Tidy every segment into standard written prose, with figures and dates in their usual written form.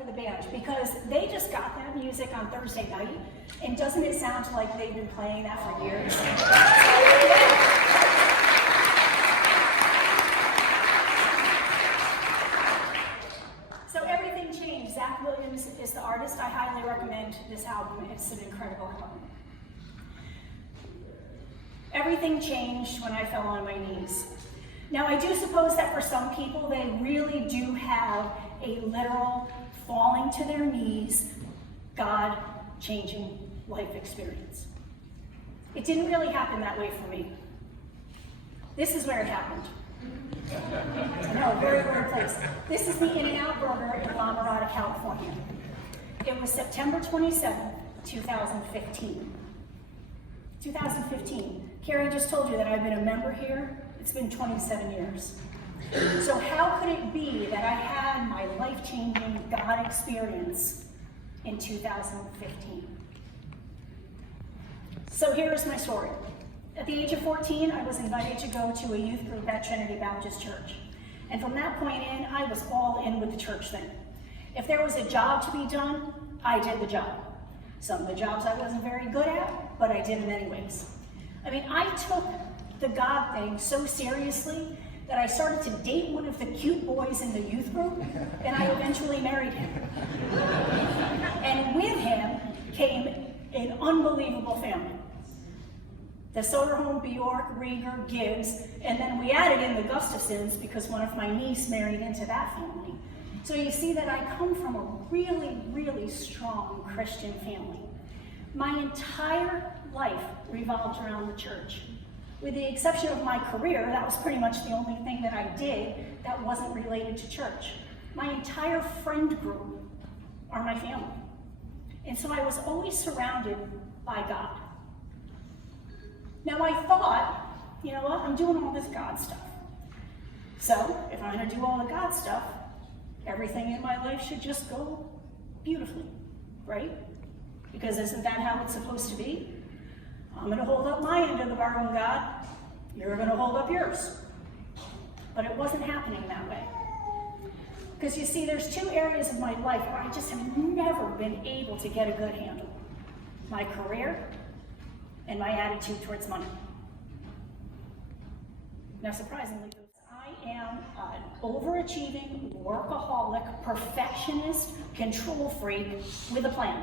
for the band because they just got that music on Thursday night, and doesn't it sound like they've been playing that for years? So everything changed. Zach Williams is the artist. I highly recommend this album. It's an incredible album. Everything changed when I fell on my knees. Now, I do suppose that for some people, they really do have a literal falling to their knees, God-changing life experience. It didn't really happen that way for me. This is where it happened. No, very weird place. This is the In-N-Out Burger in La Mirada, California. It was September 27th, 2015. 2015. Carrie just told you that I've been a member here. It's been 27 years. So how could it be that I had my life-changing God experience in 2015? So here's my story. At the age of 14, I was invited to go to a youth group at Trinity Baptist Church. And from that point in, I was all in with the church thing. If there was a job to be done, I did the job. Some of the jobs I wasn't very good at, but I did them anyways. I mean, I took the God thing so seriously that I started to date one of the cute boys in the youth group, and I eventually married him. And with him came an unbelievable family. The Soderholm, Bjork, Rieger, Gibbs, and then we added in the Gustafsons because one of my nieces married into that family. So you see that I come from a really, really strong Christian family. My entire life revolved around the church. With the exception of my career, that was pretty much the only thing that I did that wasn't related to church. My entire friend group are my family. And so I was always surrounded by God. Now I thought, you know what, I'm doing all this God stuff. So if I'm gonna do all the God stuff, everything in my life should just go beautifully, right? Because isn't that how it's supposed to be? I'm gonna hold up my end of the bargain, God. You're gonna hold up yours. But it wasn't happening that way. Because you see, there's two areas of my life where I just have never been able to get a good handle. My career and my attitude towards money. Now, surprisingly, I am an overachieving, workaholic, perfectionist, control freak with a plan.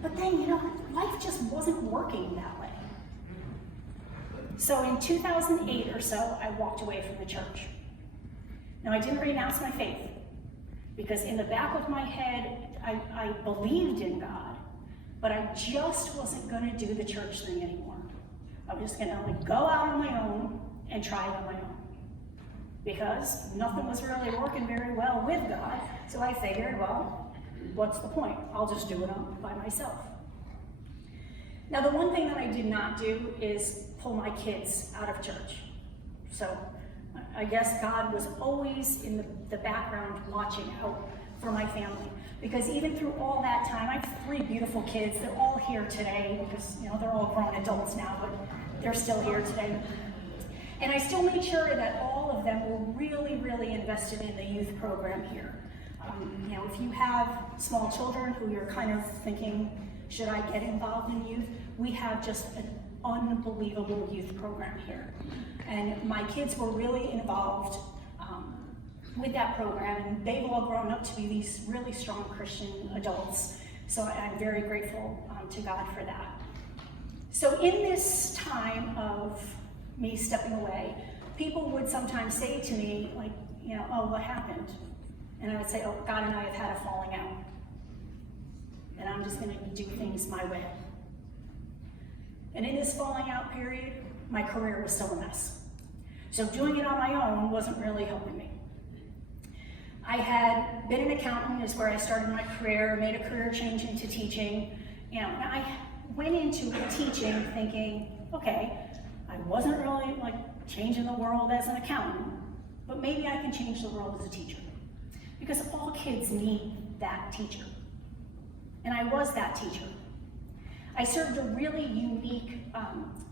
But then, you know, life just wasn't working that way. So in 2008 or so, I walked away from the church. Now, I didn't renounce my faith, because in the back of my head, I believed in God, but I just wasn't going to do the church thing anymore. I was just going to go out on my own and try it on my own, because nothing was really working very well with God. So I figured, well, what's the point? I'll just do it by myself. Now, the one thing that I did not do is pull my kids out of church. So I guess God was always in the background watching out for my family. Because even through all that time, I have 3 beautiful kids. They're all here today because, you know, they're all grown adults now, but they're still here today. And I still made sure that all of them were really, really invested in the youth program here. You know, if you have small children who you're kind of thinking, should I get involved in youth? We have just an unbelievable youth program here. And my kids were really involved with that program, and they've all grown up to be these really strong Christian adults. So I'm very grateful to God for that. So in this time of me stepping away, people would sometimes say to me, like, you know, oh, what happened? And I would say, oh, God and I have had a falling out. And I'm just gonna do things my way. And in this falling out period, my career was still a mess. So doing it on my own wasn't really helping me. I had been an accountant, is where I started my career, made a career change into teaching. You know, and I went into teaching thinking, okay, I wasn't really like changing the world as an accountant, but maybe I can change the world as a teacher. Because all kids need that teacher. And I was that teacher. I served a really unique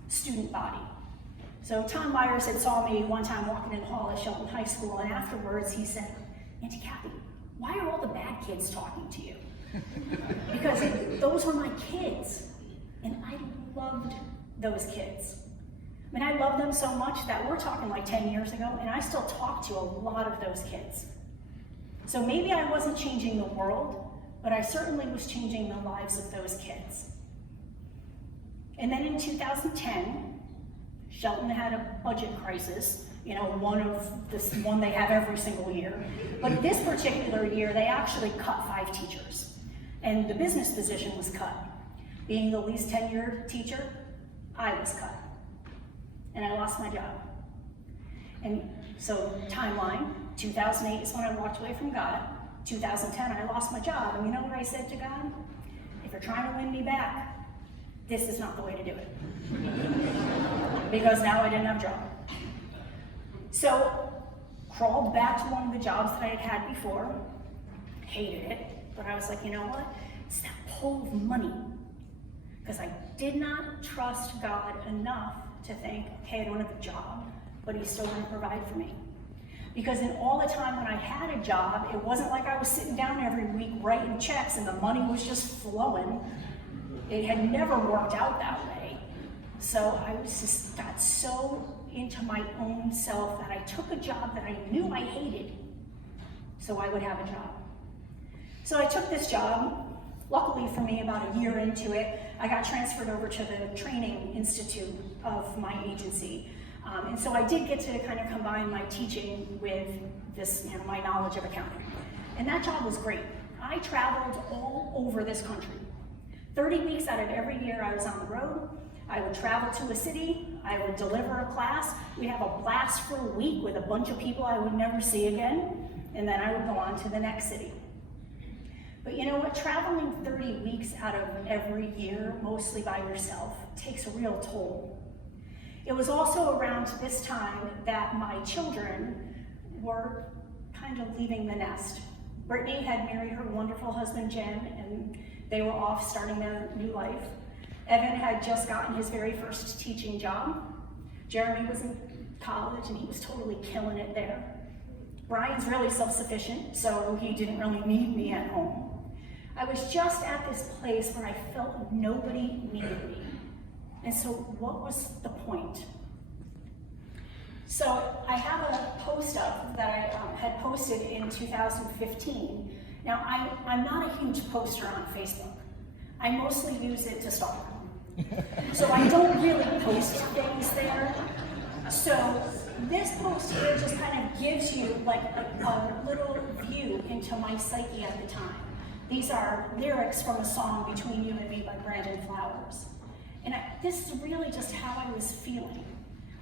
student body. So Tom Myers had saw me one time walking in the hall at Shelton High School, and afterwards he said, "Auntie Kathy, why are all the bad kids talking to you?" Because those were my kids, and I loved those kids. I mean, I love them so much that we're talking like 10 years ago, and I still talk to a lot of those kids. So maybe I wasn't changing the world, but I certainly was changing the lives of those kids. And then in 2010, Shelton had a budget crisis, you know, one they have every single year. But this particular year, they actually cut 5 teachers, and the business position was cut. Being the least tenured teacher, I was cut, and I lost my job. And so timeline, 2008 is when I walked away from God. 2010, I lost my job, and you know what I said to God? If you're trying to win me back, this is not the way to do it. Because now I didn't have a job. So, crawled back to one of the jobs that I had had before, hated it, but I was like, you know what? It's that pull of money. Because I did not trust God enough to think, okay, I don't have a job, but he's still going to provide for me. Because in all the time when I had a job, it wasn't like I was sitting down every week writing checks and the money was just flowing. It had never worked out that way. So I was just got so into my own self that I took a job that I knew I hated so I would have a job. So I took this job. Luckily for me, about a year into it, I got transferred over to the training institute of my agency. And so I did get to kind of combine my teaching with this, you know, my knowledge of accounting. And that job was great. I traveled all over this country. 30 weeks out of every year I was on the road. I would travel to a city, I would deliver a class, we'd have a blast for a week with a bunch of people I would never see again, and then I would go on to the next city. But you know what, traveling 30 weeks out of every year, mostly by yourself, takes a real toll. It was also around this time that my children were kind of leaving the nest. Brittany had married her wonderful husband, Jen, and they were off starting their new life. Evan had just gotten his very first teaching job. Jeremy was in college and he was totally killing it there. Brian's really self-sufficient, so he didn't really need me at home. I was just at this place where I felt nobody needed me. And so what was the point? So I have a post up that I had posted in 2015. Now, I'm not a huge poster on Facebook. I mostly use it to stalk. So I don't really post things there. So this post here just kind of gives you like a little view into my psyche at the time. These are lyrics from a song, Between You and Me by Brandon Flowers. And this is really just how I was feeling.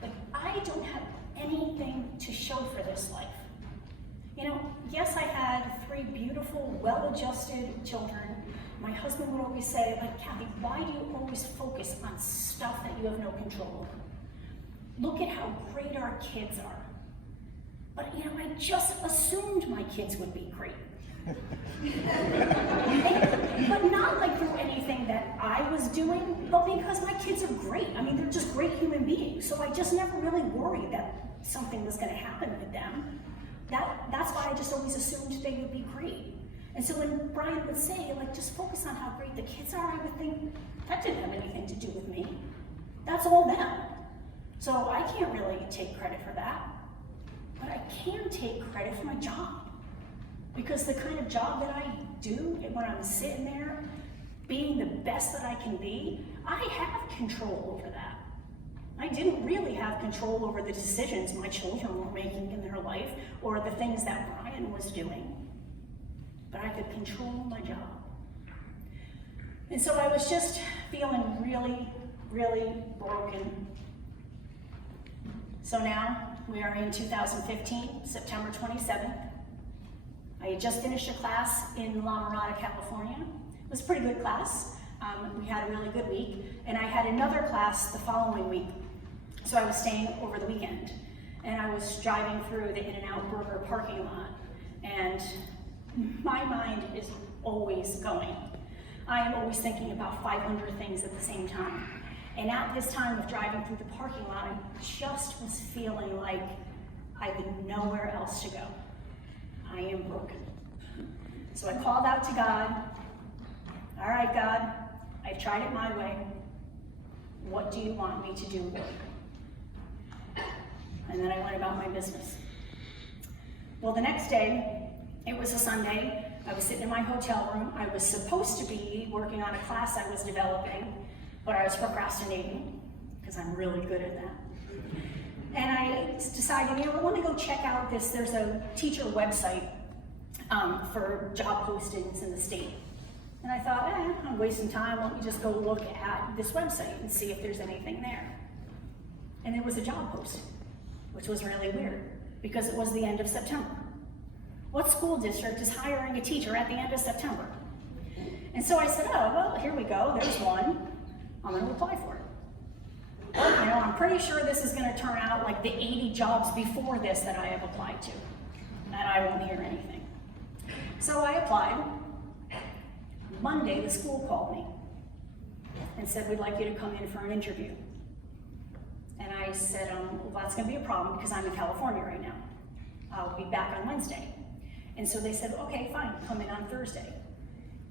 Like, I don't have anything to show for this life. You know, yes, I had 3 beautiful, well-adjusted children. My husband would always say, like, Kathy, why do you always focus on stuff that you have no control over? Look at how great our kids are. But, you know, I just assumed my kids would be great. But not like through anything that I was doing, but because my kids are great. I mean, they're just great human beings. So I just never really worried that something was going to happen with them. That's why I just always assumed they would be great. And so when Brian would say, like, just focus on how great the kids are, I would think, that didn't have anything to do with me. That's all them. So I can't really take credit for that. But I can take credit for my job. Because the kind of job that I do, when I'm sitting there, being the best that I can be, I have control over that. I didn't really have control over the decisions my children were making in their life, or the things that Brian was doing. But I could control my job. And so I was just feeling really, really broken. So now we are in 2015, September 27th. I had just finished a class in La Mirada, California. It was a pretty good class. We had a really good week. And I had another class the following week. So I was staying over the weekend. And I was driving through the In-N-Out Burger parking lot. And my mind is always going. I am always thinking about 500 things at the same time. And at this time of driving through the parking lot, I just was feeling like I had nowhere else to go. I am broken. So I called out to God. All right, God, I've tried it my way. What do you want me to do, Lord? And then I went about my business. Well, the next day, it was a Sunday. I was sitting in my hotel room. I was supposed to be working on a class I was developing, but I was procrastinating because I'm really good at that. And I decided, I want to go check out this. There's a teacher website for job postings in the state. And I thought, I'm wasting time. Let me just go look at this website and see if there's anything there. And there was a job posting, which was really weird because it was the end of September. What school district is hiring a teacher at the end of September? And so I said, oh, well, here we go. There's one. I'm going to apply for it. Well, I'm pretty sure this is going to turn out like the 80 jobs before this that I have applied to, and I won't hear anything. So I applied. Monday, the school called me and said, we'd like you to come in for an interview. And I said, well, that's going to be a problem because I'm in California right now. I'll be back on Wednesday. And so they said, okay, fine, come in on Thursday.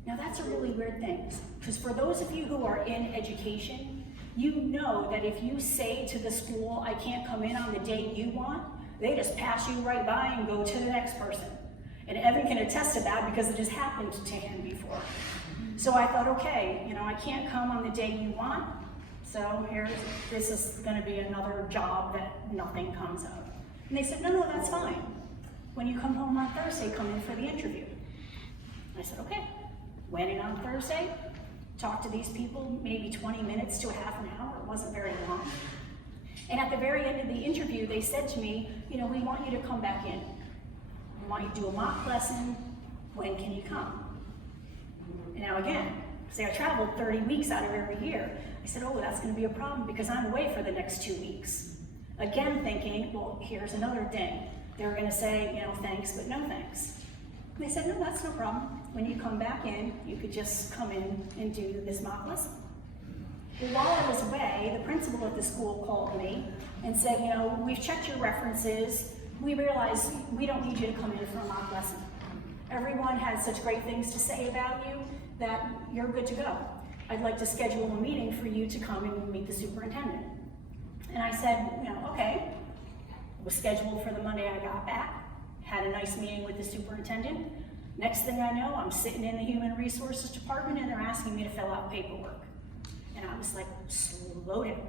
Now that's a really weird thing, because for those of you who are in education, you know that if you say to the school, I can't come in on the date you want, they just pass you right by and go to the next person. And Evan can attest to that because it has happened to him before. So I thought, okay, I can't come on the day you want, so this is going to be another job that nothing comes of. And they said, no, that's fine. When you come home on Thursday, come in for the interview. I said, okay. Went in on Thursday, talked to these people, maybe 20 minutes to a half an hour. It wasn't very long. And at the very end of the interview, they said to me, we want you to come back in. We want you to do a mock lesson. When can you come? And now again, say I traveled 30 weeks out of every year. I said, oh, that's going to be a problem because I'm away for the next 2 weeks. Again, thinking, well, here's another ding. They're going to say, thanks, but no thanks. And they said, no, that's no problem. When you come back in, you could just come in and do this mock lesson. Well, while I was away, the principal at the school called me and said, we've checked your references. We realize we don't need you to come in for a mock lesson. Everyone had such great things to say about you that you're good to go. I'd like to schedule a meeting for you to come and meet the superintendent. And I said, okay. It was scheduled for the Monday I got back, had a nice meeting with the superintendent. Next thing I know, I'm sitting in the Human Resources Department and they're asking me to fill out paperwork. And I was like, slow down.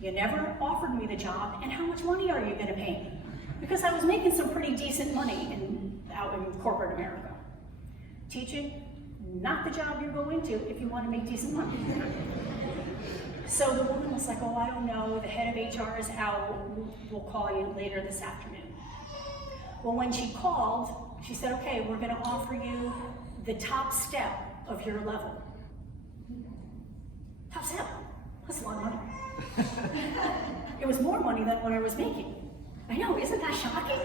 You never offered me the job, and how much money are you going to pay me? Because I was making some pretty decent money out in corporate America. Teaching, not the job you're going to if you want to make decent money. So the woman was like, oh, I don't know, the head of HR is out, we'll call you later this afternoon. Well, when she called, she said, okay, we're going to offer you the top step of your level. Top step? That's a lot of money. It was more money than what I was making. I know, isn't that shocking?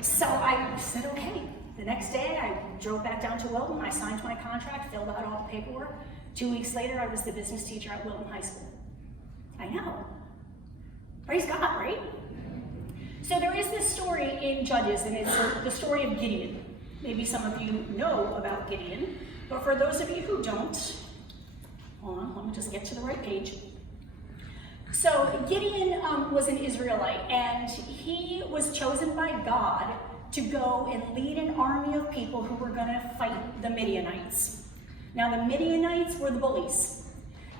So I said, okay. The next day, I drove back down to Wilton, I signed my contract, filled out all the paperwork. 2 weeks later, I was the business teacher at Wilton High School. I know. Praise God, right? So there is this story in Judges, and it's the story of Gideon. Maybe some of you know about Gideon, but for those of you who don't, hold on, let me just get to the right page. So Gideon was an Israelite, and he was chosen by God to go and lead an army of people who were going to fight the Midianites. Now the Midianites were the bullies.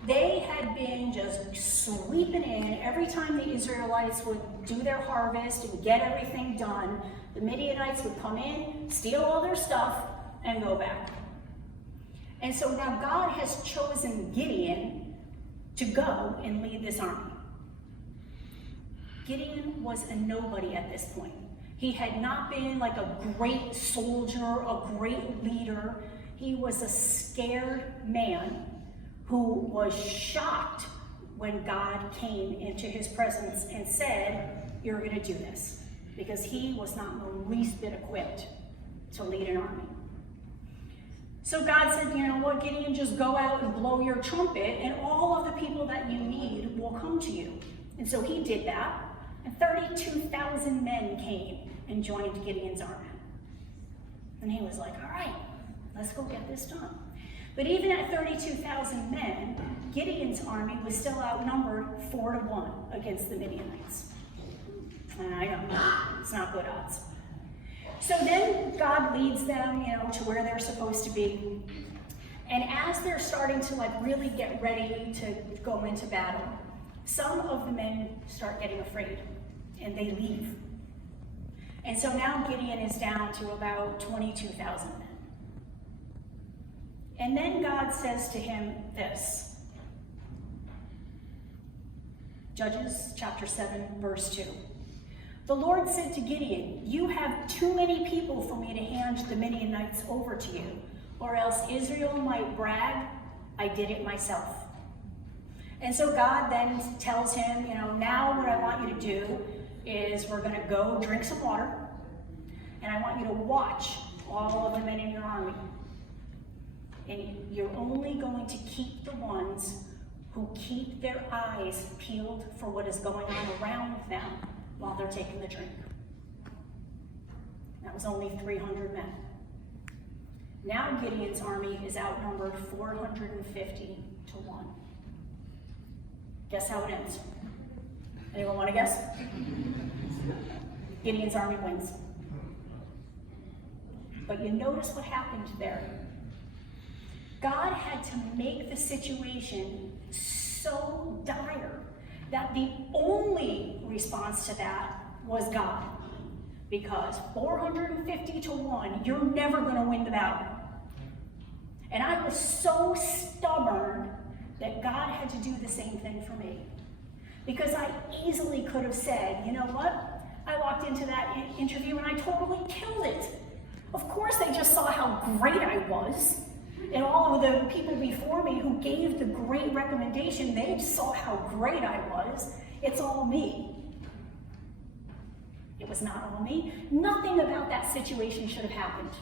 They had been just sweeping in. Every time the Israelites would do their harvest and get everything done, the Midianites would come in, steal all their stuff, and go back. And so now God has chosen Gideon to go and lead this army. Gideon was a nobody at this point. He had not been like a great soldier, a great leader. He was a scared man who was shocked when God came into his presence and said, you're going to do this, because he was not the least bit equipped to lead an army. So God said, you know what, Gideon, just go out and blow your trumpet, and all of the people that you need will come to you. And so he did that, and 32,000 men came and joined Gideon's army. And he was like, all right, let's go get this done. But even at 32,000 men, Gideon's army was still outnumbered 4-1 against the Midianites. And I know, it's not good odds. So then God leads them, to where they're supposed to be. And as they're starting to really get ready to go into battle, some of the men start getting afraid and they leave. And so now Gideon is down to about 22,000 men. And then God says to him this. Judges chapter 7, verse 2. The Lord said to Gideon, you have too many people for me to hand the Midianites over to you, or else Israel might brag, I did it myself. And so God then tells him, now what I want you to do is we're going to go drink some water, and I want you to watch all of the men in your army. And you're only going to keep the ones who keep their eyes peeled for what is going on around them while they're taking the drink. That was only 300 men. Now Gideon's army is outnumbered 450-1. Guess how it ends? Anyone want to guess? Gideon's army wins. But you notice what happened there. God had to make the situation so dire that the only response to that was God. Because 450-1, you're never going to win the battle. And I was so stubborn that God had to do the same thing for me. Because I easily could have said, you know what? I walked into that interview and I totally killed it. Of course they just saw how great I was. And all of the people before me who gave the great recommendation, they saw how great I was. It's all me. It was not all me. Nothing about that situation should have happened.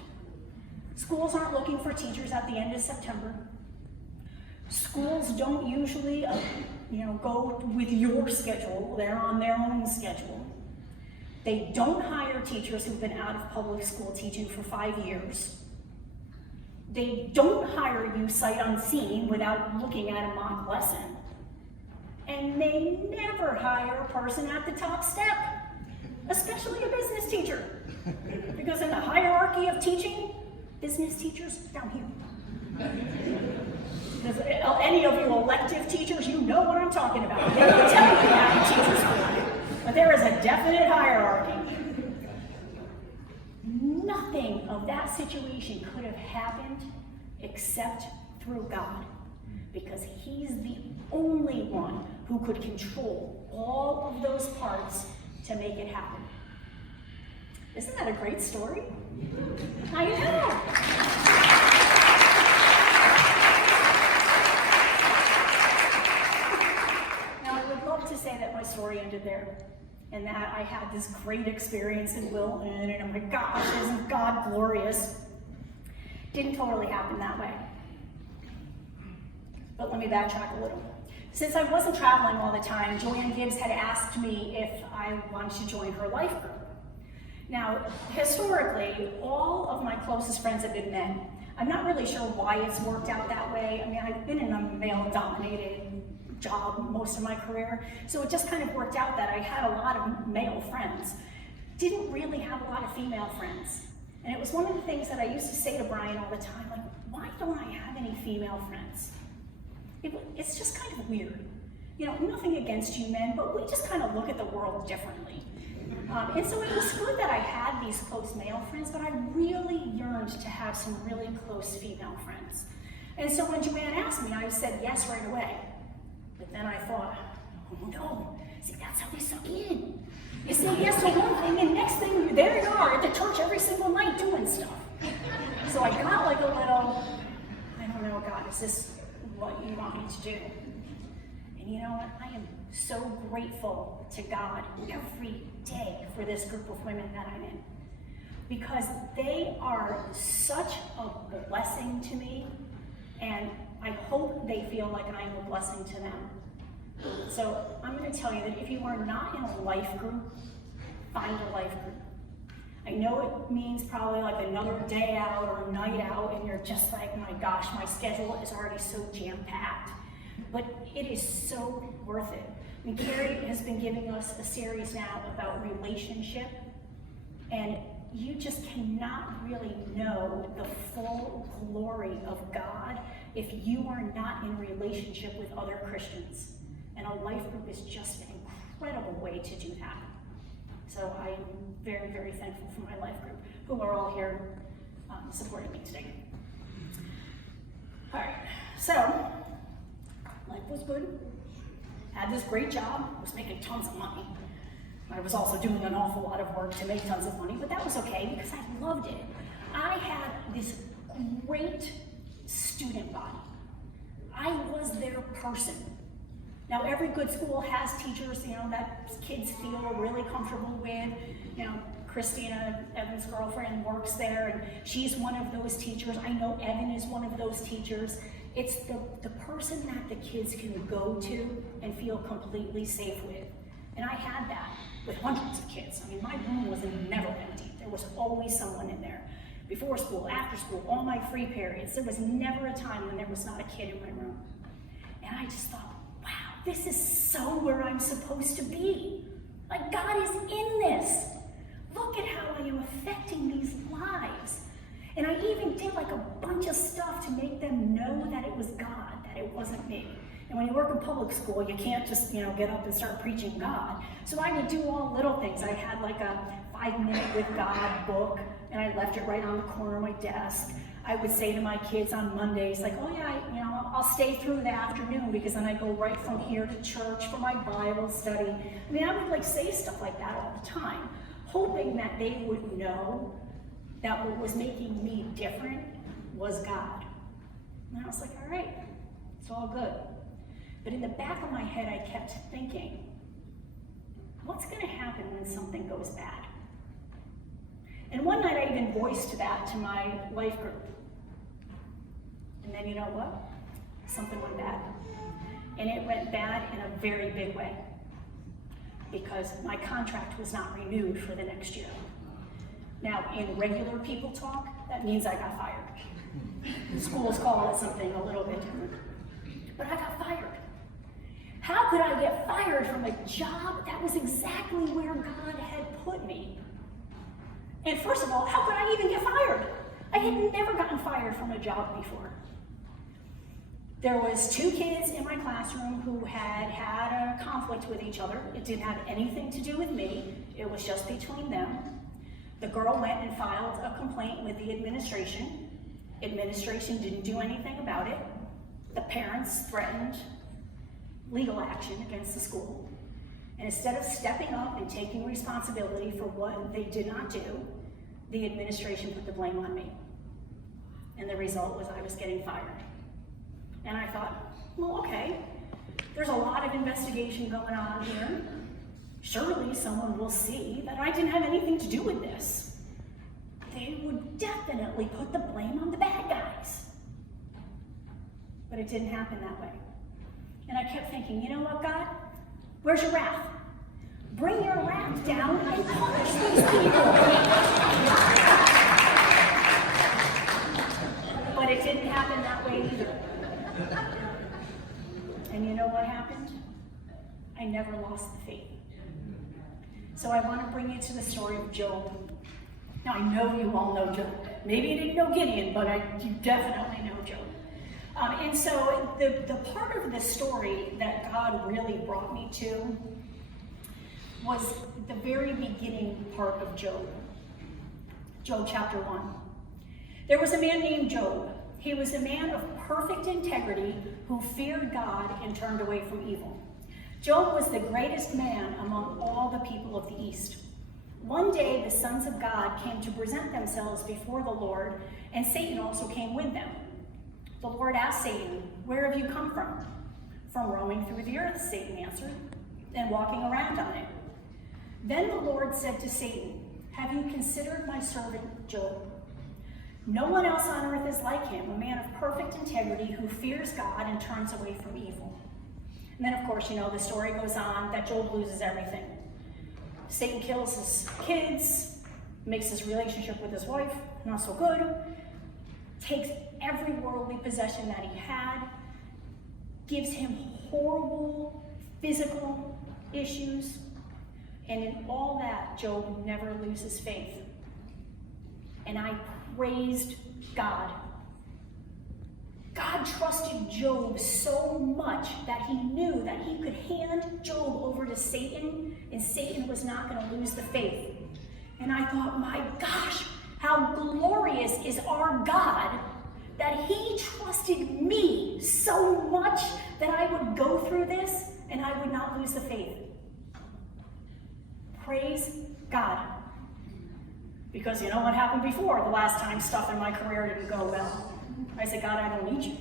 Schools aren't looking for teachers at the end of September. Schools don't usually, go with your schedule. They're on their own schedule. They don't hire teachers who've been out of public school teaching for 5 years. They don't hire you sight unseen without looking at a mock lesson. And they never hire a person at the top step, especially a business teacher. Because in the hierarchy of teaching, business teachers down here. Any of you elective teachers, you know what I'm talking about. They don't tell you that in teacher school. But there is a definite hierarchy. Nothing of that situation could have happened except through God, because He's the only one who could control all of those parts to make it happen. Isn't that a great story? I know. Now, I would love to say that my story ended there, and that I had this great experience in Wilton, and oh my gosh, isn't God glorious? Didn't totally happen that way. But let me backtrack a little. Since I wasn't traveling all the time, Joanne Gibbs had asked me if I wanted to join her life group. Now, historically, all of my closest friends have been men. I'm not really sure why it's worked out that way. I mean, I've been in a male-dominated job most of my career, so it just kind of worked out that I had a lot of male friends. Didn't really have a lot of female friends. And it was one of the things that I used to say to Brian all the time, like, why don't I have any female friends? It's just kind of weird. Nothing against you men, but we just kind of look at the world differently. And so it was good that I had these close male friends, but I really yearned to have some really close female friends. And so when Joanne asked me, I said yes right away. But then I thought, oh no, see, that's how we suck in. You say yes to one thing, and next thing, there you are at the church every single night doing stuff. So I got like a little, I don't know, God, is this what you want me to do? And you know what? I am so grateful to God every day for this group of women that I'm in. because they are such a blessing to me, and I hope they feel like I am a blessing to them. So I'm going to tell you that if you are not in a life group, find a life group. I know it means probably like another day out or a night out, and you're just like, my gosh, my schedule is already so jam-packed. But it is so worth it. I mean, Carrie has been giving us a series now about relationship, and you just cannot really know the full glory of God if you are not in relationship with other Christians. And a life group is just an incredible way to do that. So I am very, very thankful for my life group, who are all here supporting me today. All right, so life was good. Had this great job, was making tons of money. I was also doing an awful lot of work to make tons of money, but that was okay because I loved it. I had this great student body. I was their person. Now, every good school has teachers, that kids feel really comfortable with. Christina, Evan's girlfriend, works there, and she's one of those teachers. I know Evan is one of those teachers. It's the person that the kids can go to and feel completely safe with. And I had that with hundreds of kids. I mean, my room was never empty. There was always someone in there. Before school, after school, all my free periods. There was never a time when there was not a kid in my room. And I just thought, wow, this is so where I'm supposed to be. Like, God is in this. Look at how I am affecting these lives. And I even did like a bunch of stuff to make them know that it was God, that it wasn't me. And when you work in public school, you can't just, get up and start preaching God. So I would do all little things. I had like a 5-minute with God book, and I left it right on the corner of my desk. I would say to my kids on Mondays, like, oh yeah, I'll stay through the afternoon because then I go right from here to church for my Bible study. I mean, I would like say stuff like that all the time, hoping that they would know that what was making me different was God. And I was like, all right, it's all good. But in the back of my head, I kept thinking, what's going to happen when something goes bad? And one night I even voiced that to my life group. And then you know what? Something went bad. And it went bad in a very big way, because my contract was not renewed for the next year. Now, in regular people talk, that means I got fired. The schools call it something a little bit different. But I got fired. How could I get fired from a job that was exactly where God had put me? And first of all, how could I even get fired? I had never gotten fired from a job before. There was 2 kids in my classroom who had a conflict with each other. It didn't have anything to do with me. It was just between them. The girl went and filed a complaint with the administration. Administration didn't do anything about it. The parents threatened legal action against the school. And instead of stepping up and taking responsibility for what they did not do, the administration put the blame on me. And the result was I was getting fired. And I thought, well, okay, there's a lot of investigation going on here. Surely someone will see that I didn't have anything to do with this. They would definitely put the blame on the bad guys. But it didn't happen that way. And I kept thinking, you know what, God? Where's your wrath? Bring your wrath down and punish these people. But it didn't happen that way either. And you know what happened? I never lost the faith. So I want to bring you to the story of Job. Now, I know you all know Job. Maybe you didn't know Gideon, but you definitely know Job. And so the part of the story that God really brought me to was the very beginning part of Job. Job chapter 1. There was a man named Job. He was a man of perfect integrity who feared God and turned away from evil. Job was the greatest man among all the people of the East. One day the sons of God came to present themselves before the Lord, and Satan also came with them. The Lord asked Satan, "Where have you come from?" "From roaming through the earth," Satan answered, "and walking around on it." Then the Lord said to Satan, Have you considered my servant Job? No one else on earth is like him, a man of perfect integrity who fears God and turns away from evil. And then, of course, you know, the story goes on that Job loses everything. Satan kills his kids, makes his relationship with his wife not so good, takes every worldly possession that he had, gives him horrible physical issues, and in all that, Job never loses faith. And I praised God. God trusted Job so much that he knew that he could hand Job over to Satan, and Satan was not going to lose the faith. And I thought, my gosh, how glorious is our God that he trusted me so much that I would go through this and I would not lose the faith. Praise God. Because you know what happened before, the last time stuff in my career didn't go well. I said, God, I don't need you.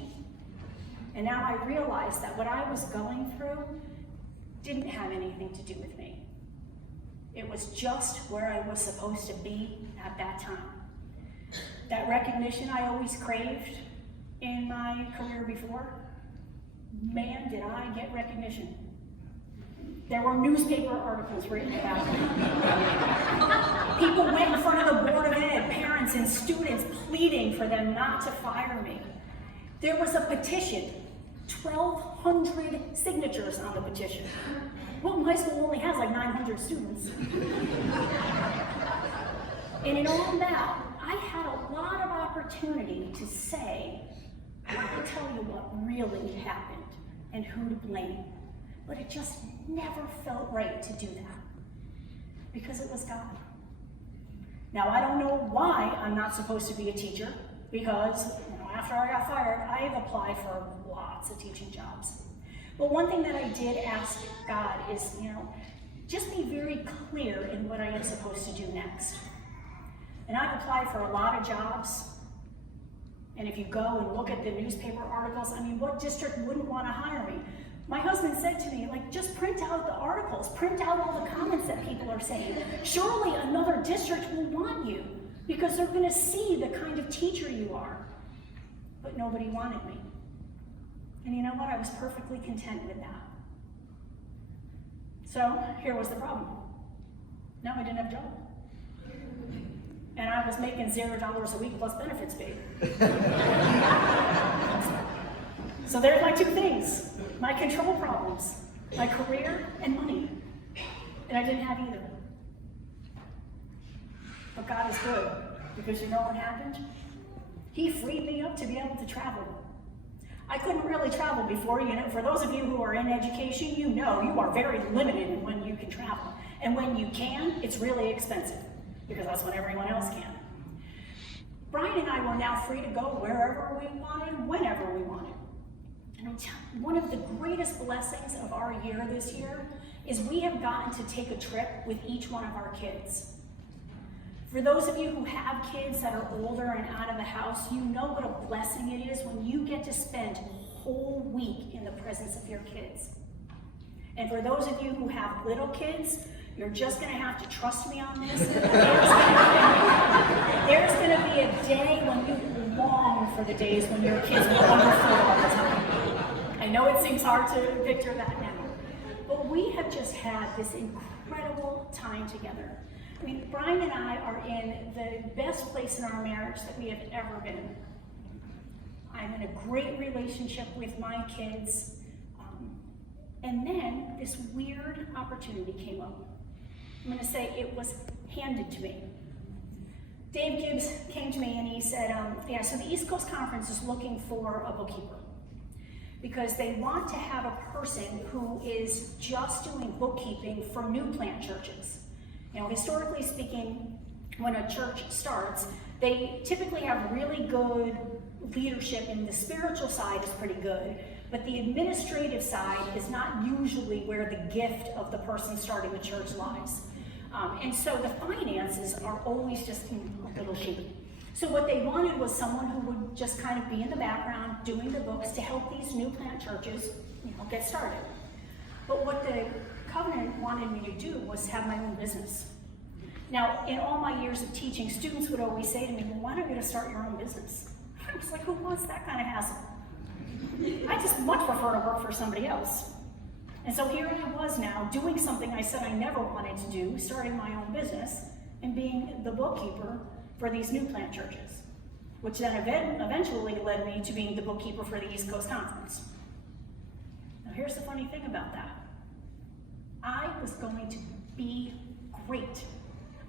And now I realize that what I was going through didn't have anything to do with me. It was just where I was supposed to be at that time. That recognition I always craved in my career before, man, did I get recognition. There were newspaper articles written about me. People went in front of the Board of Ed, parents and students pleading for them not to fire me. There was a petition, 1,200 signatures on the petition. Wilton High School only has like 900 students. And in all that, I had a lot of opportunity to say, I can tell you what really happened and who to blame. But it just never felt right to do that because it was God. Now, I don't know why I'm not supposed to be a teacher because after I got fired, I have applied for lots of teaching jobs. But one thing that I did ask God is, just be very clear in what I am supposed to do next. And I've applied for a lot of jobs. And if you go and look at the newspaper articles, what district wouldn't want to hire me? My husband said to me, just print out the articles, print out all the comments that people are saying. Surely another district will want you because they're going to see the kind of teacher you are. But nobody wanted me. And you know what? I was perfectly content with that. So here was the problem. Now I didn't have a job. And I was making $0 a week plus benefits paid. So there's my two things. My control problems, my career and money. And I didn't have either. But God is good, because you know what happened? He freed me up to be able to travel. I couldn't really travel before, for those of you who are in education, you are very limited in when you can travel. And when you can, it's really expensive, because that's when everyone else can. Brian and I were now free to go wherever we wanted, whenever we wanted. And one of the greatest blessings of our year this year is we have gotten to take a trip with each one of our kids. For those of you who have kids that are older and out of the house, you know what a blessing it is when you get to spend a whole week in the presence of your kids. And for those of you who have little kids, you're just going to have to trust me on this. There's going to be a day when you long for the days when your kids were wonderful all the time. I know it seems hard to picture that now, but we have just had this incredible time together. Brian and I are in the best place in our marriage that we have ever been in. I'm in a great relationship with my kids, and then this weird opportunity came up. I'm going to say it was handed to me. Dave Gibbs came to me and he said, so the East Coast Conference is looking for a bookkeeper because they want to have a person who is just doing bookkeeping for new plant churches. Historically speaking, when a church starts, they typically have really good leadership, and the spiritual side is pretty good, but the administrative side is not usually where the gift of the person starting the church lies. And so the finances are always just a little shaky. So what they wanted was someone who would just kind of be in the background doing the books to help these new plant churches, get started. But what the covenant wanted me to do was have my own business. Now, in all my years of teaching, students would always say to me, well, why don't you just start your own business? I was like, who wants that kind of hassle? I just much prefer to work for somebody else. And so here I was now, doing something I said I never wanted to do, starting my own business, and being the bookkeeper for these new plant churches, which then eventually led me to being the bookkeeper for the East Coast Conference. Now here's the funny thing about that. I was going to be great.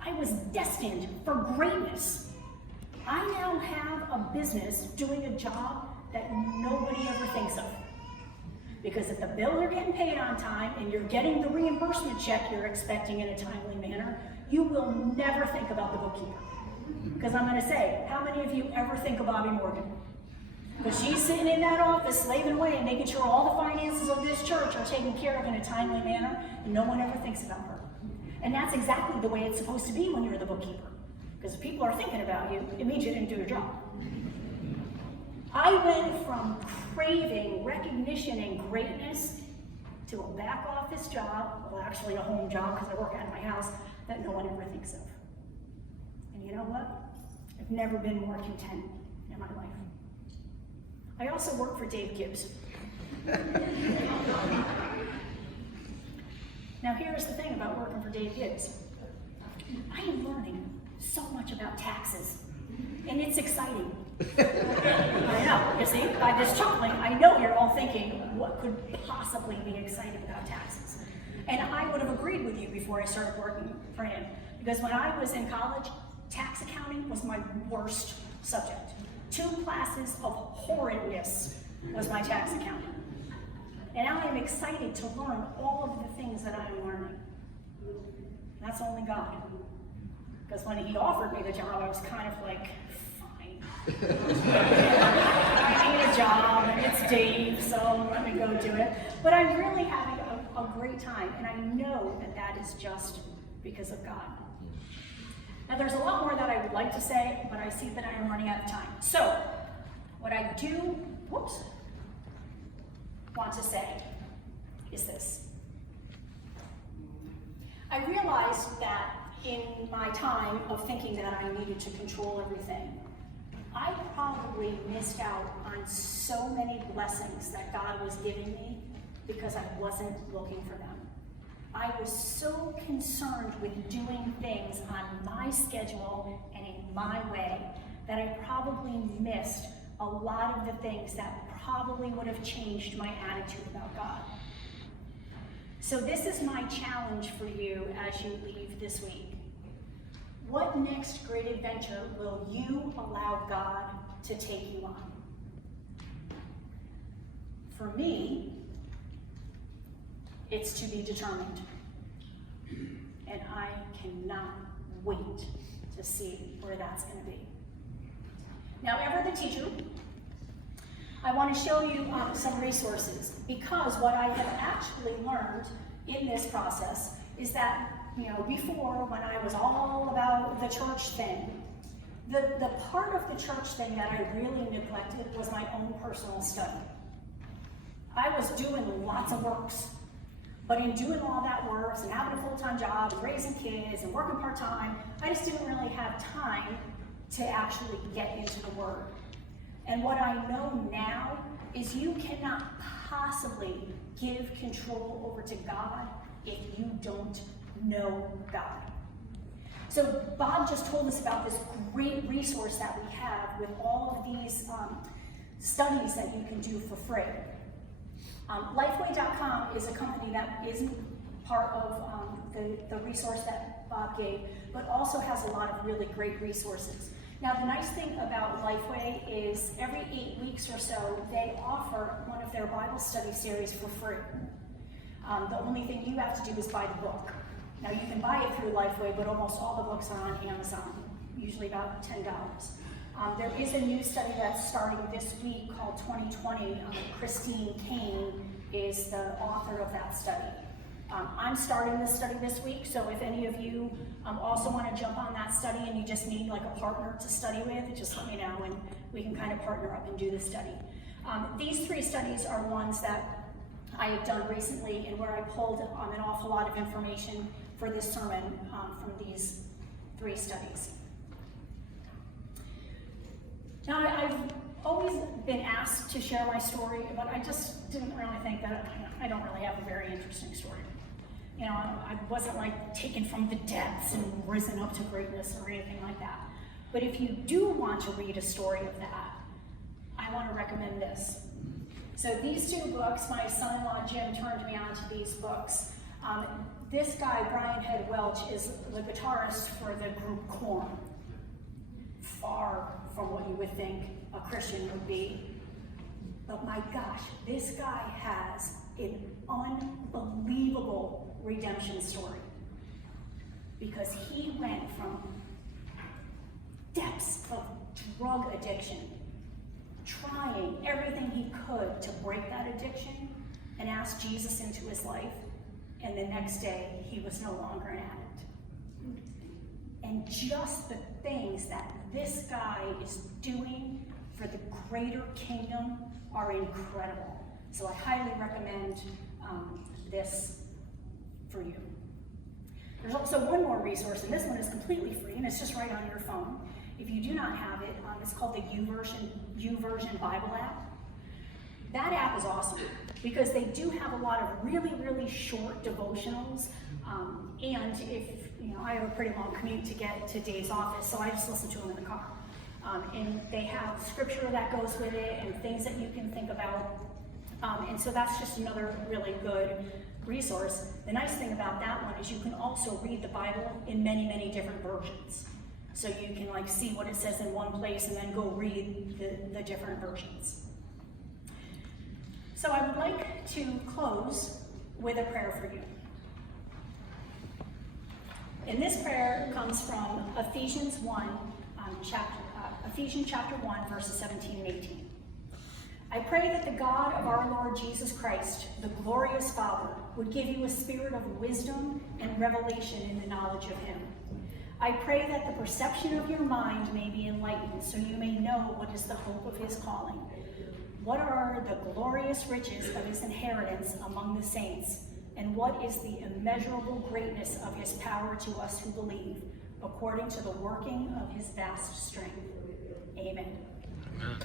I was destined for greatness. I now have a business doing a job that nobody ever thinks of. Because if the bills are getting paid on time and you're getting the reimbursement check you're expecting in a timely manner, you will never think about the bookkeeper. Because I'm going to say, how many of you ever think of Bobby Morgan? Because she's sitting in that office slaving away and making sure all the finances of this church are taken care of in a timely manner, and no one ever thinks about her. And that's exactly the way it's supposed to be when you're the bookkeeper. Because if people are thinking about you, it means you didn't do your job. I went from craving recognition and greatness to a back office job, well actually a home job because I work out of my house, that no one ever thinks of. And you know what? I've never been more content in my life. I also work for Dave Gibbs. Now here's the thing about working for Dave Gibbs. I am learning so much about taxes, and it's exciting. I know, you see, by this chuckling, I know you're all thinking, what could possibly be exciting about taxes? And I would have agreed with you before I started working for him, because when I was in college, tax accounting was my worst subject. 2 classes of horrendous was my tax accounting. And now I'm excited to learn all of the things that I'm learning. That's only God. Because when he offered me the job, I was kind of like, fine. I need a job, and it's Dave, so let me go do it. But I'm really having a great time, and I know that that is just because of God. Now there's a lot more that I would like to say, but I see that I am running out of time. So, what I do, want to say is this. I realized that in my time of thinking that I needed to control everything, I probably missed out on so many blessings that God was giving me because I wasn't looking for them. I was so concerned with doing things on my schedule and in my way that I probably missed a lot of the things that probably would have changed my attitude about God. So this is my challenge for you as you leave this week. What next great adventure will you allow God to take you on? For me, it's to be determined. And I cannot wait to see where that's going to be. Now, ever the teacher, I want to show you some resources, because what I have actually learned in this process is that, before, when I was all about the church thing, the part of the church thing that I really neglected was my own personal study. I was doing lots of works, but in doing all that work and having a full-time job and raising kids and working part-time, I just didn't really have time to actually get into the Word. And what I know now is you cannot possibly give control over to God if you don't know God. So Bob just told us about this great resource that we have with all of these studies that you can do for free. Lifeway.com is a company that isn't part of the resource that Bob gave, but also has a lot of really great resources. Now, the nice thing about Lifeway is every 8 weeks or so, they offer one of their Bible study series for free. The only thing you have to do is buy the book. Now, you can buy it through Lifeway, but almost all the books are on Amazon, usually about $10. There is a new study that's starting this week called 2020. Christine Kane is the author of that study. I'm starting this study this week, so if any of you also want to jump on that study and you just need like a partner to study with, just let me know and we can kind of partner up and do the study. These 3 studies are ones that I have done recently and where I pulled an awful lot of information for this sermon from these 3 studies. Now, I've always been asked to share my story, but I just didn't really think that I don't really have a very interesting story. You know, I wasn't like taken from the depths and risen up to greatness or anything like that. But if you do want to read a story of that, I want to recommend this. So these 2 books, my son-in-law Jim turned me on to these books. This guy, Brian Head Welch, is the guitarist for the group Korn. Far from what you would think a Christian would be. But my gosh, this guy has an unbelievable redemption story. Because he went from depths of drug addiction, trying everything he could to break that addiction, and ask Jesus into his life, and the next day he was no longer an addict. And just the things that this guy is doing for the greater kingdom are incredible. So I highly recommend this for you. There's also one more resource, and this one is completely free, and it's just right on your phone. If you do not have it, it's called the YouVersion Bible app. That app is awesome because they do have a lot of really, really short devotionals. And if, I have a pretty long commute to get to Dave's office, so I just listen to them in the car. And they have scripture that goes with it and things that you can think about. And so that's just another really good resource. The nice thing about that one is you can also read the Bible in many, many different versions. So you can see what it says in one place and then go read the different versions. So I would like to close with a prayer for you. And this prayer comes from Ephesians chapter 1, verses 17 and 18. I pray that the God of our Lord Jesus Christ, the glorious Father, would give you a spirit of wisdom and revelation in the knowledge of him. I pray that the perception of your mind may be enlightened, so you may know what is the hope of his calling. What are the glorious riches of his inheritance among the saints? And what is the immeasurable greatness of his power to us who believe, according to the working of his vast strength? Amen. Amen.